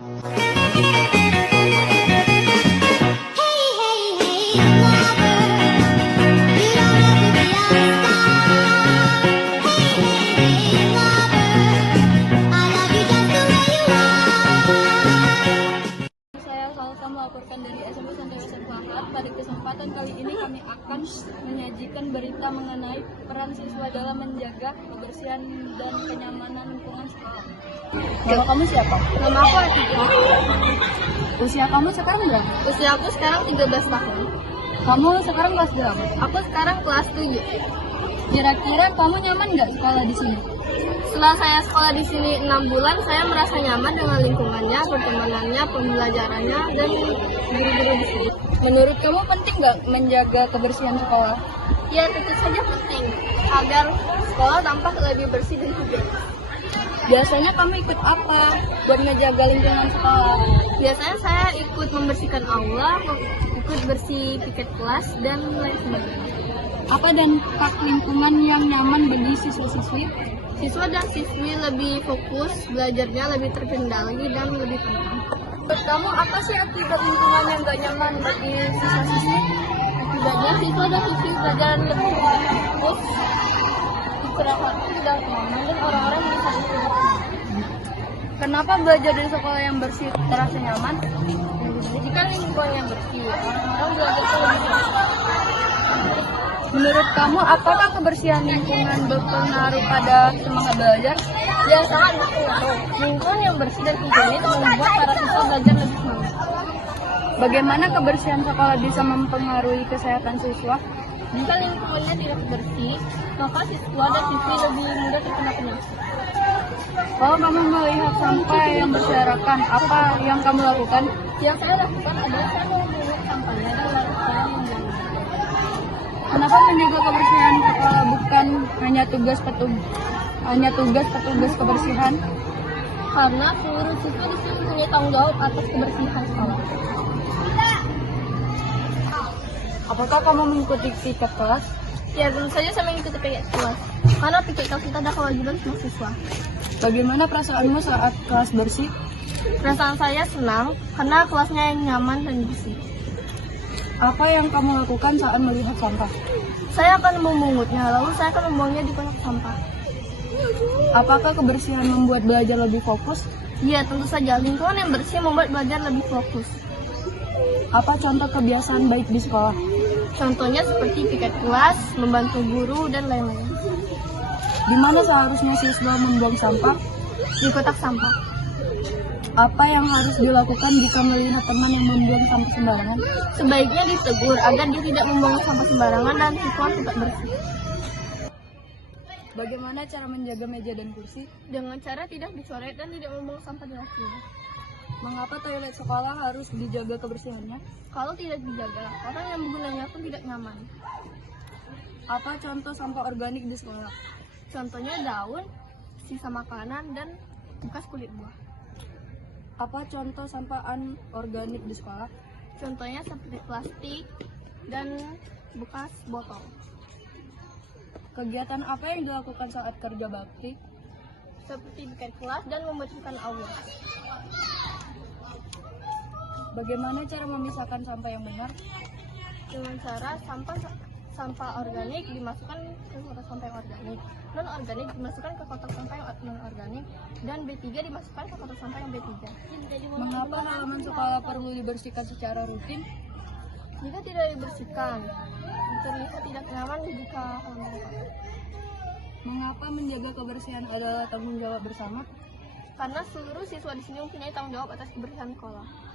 Saya Salsa melaporkan dari SMP Santo Yosef Lahat. Pada kesempatan kali ini kami akan menyajikan berita mengenai peran siswa dalam menjaga kebersihan dan kenyamanan lingkungan sekolah. Nama kamu siapa? Nama aku Atika. Usia kamu sekarang berapa? Usia aku sekarang 13 tahun. Kamu sekarang kelas berapa? Aku sekarang kelas 7. Kira-kira kamu nyaman nggak sekolah di sini? Setelah saya sekolah di sini 6 bulan, saya merasa nyaman dengan lingkungannya, pertemanannya, pembelajarannya, dan guru-guru di sini. Menurut kamu penting nggak menjaga kebersihan sekolah? Ya, tentu saja penting agar sekolah tampak lebih bersih dan hidup. Biasanya kamu ikut apa buat menjaga lingkungan sekolah? Biasanya saya ikut membersihkan aula, ikut bersih piket kelas, dan lain sebagainya. Apa dampak lingkungan yang nyaman bagi siswa-siswi? Siswa dan siswi lebih fokus, belajarnya lebih terkendali, dan lebih tenang. Menurut kamu apa sih akibat lingkungan yang gak nyaman bagi siswa-siswi? Akibatnya siswa dan siswi belajar lebih fokus, istirahatnya tidak nyaman, dan orang-orang bisa istirahat. Kenapa belajar di sekolah yang bersih terasa nyaman? Jika lingkungan yang bersih, orang belajar lebih fokus. Menurut kamu, apakah kebersihan lingkungan berpengaruh pada semangat belajar? Ya, sangat berpengaruh. Lingkungan yang bersih dan higienis membuat para siswa belajar lebih semangat. Bagaimana kebersihan sekolah bisa mempengaruhi kesehatan siswa? Jika lingkungannya tidak bersih, maka siswa dan siswi lebih mudah terkena penyakit. Kalau kamu melihat sampah yang berserakan, apa yang kamu lakukan? Yang saya lakukan adalah saya memungut sampahnya dan lalu saya membuangnya. Kenapa menjaga kebersihan sekolah bukan hanya tugas petugas kebersihan? Karena seluruh siswa di sini punya tanggung jawab atas kebersihan sekolah. Apakah kamu mengikuti piket kelas? Ya, tentu saja saya mengikuti piket kelas. Karena piket kelas kita ada kewajiban semua siswa. Bagaimana perasaanmu saat kelas bersih? Perasaan saya senang karena kelasnya yang nyaman dan bersih. Apa yang kamu lakukan saat melihat sampah? Saya akan memungutnya, lalu saya akan membuangnya di kotak sampah. Apakah kebersihan membuat belajar lebih fokus? Ya, tentu saja. Lingkungan yang bersih membuat belajar lebih fokus. Apa contoh kebiasaan baik di sekolah? Contohnya seperti piket kelas, membantu guru, dan lain-lain. Di mana seharusnya siswa membuang sampah? Di kotak sampah. Apa yang harus dilakukan jika melihat teman yang membuang sampah sembarangan? Sebaiknya ditegur agar dia tidak membuang sampah sembarangan dan siswa tetap bersih. Bagaimana cara menjaga meja dan kursi? Dengan cara tidak dicoret dan tidak membuang sampah di laci. Mengapa toilet sekolah harus dijaga kebersihannya? Kalau tidak dijaga, orang yang menggunanya pun tidak nyaman. Apa contoh sampah organik di sekolah? Contohnya daun, sisa makanan, dan bekas kulit buah. Apa contoh sampah anorganik di sekolah? Contohnya seperti plastik dan bekas botol. Kegiatan apa yang dilakukan saat kerja bakti? Seperti bikin kelas dan membersihkan aula. Bagaimana cara memisahkan sampah yang benar? Dengan cara sampah organik dimasukkan ke kotak sampah yang organik, non organik dimasukkan ke kotak sampah yang non organik, dan B3 dimasukkan ke kotak sampah yang B3. Mengapa halaman sekolah perlu dibersihkan secara rutin? Jika tidak dibersihkan, terlihat tidak nyaman jika halaman kotor. Mengapa menjaga kebersihan adalah tanggung jawab bersama? Karena seluruh siswa di sini mempunyai tanggung jawab atas kebersihan sekolah.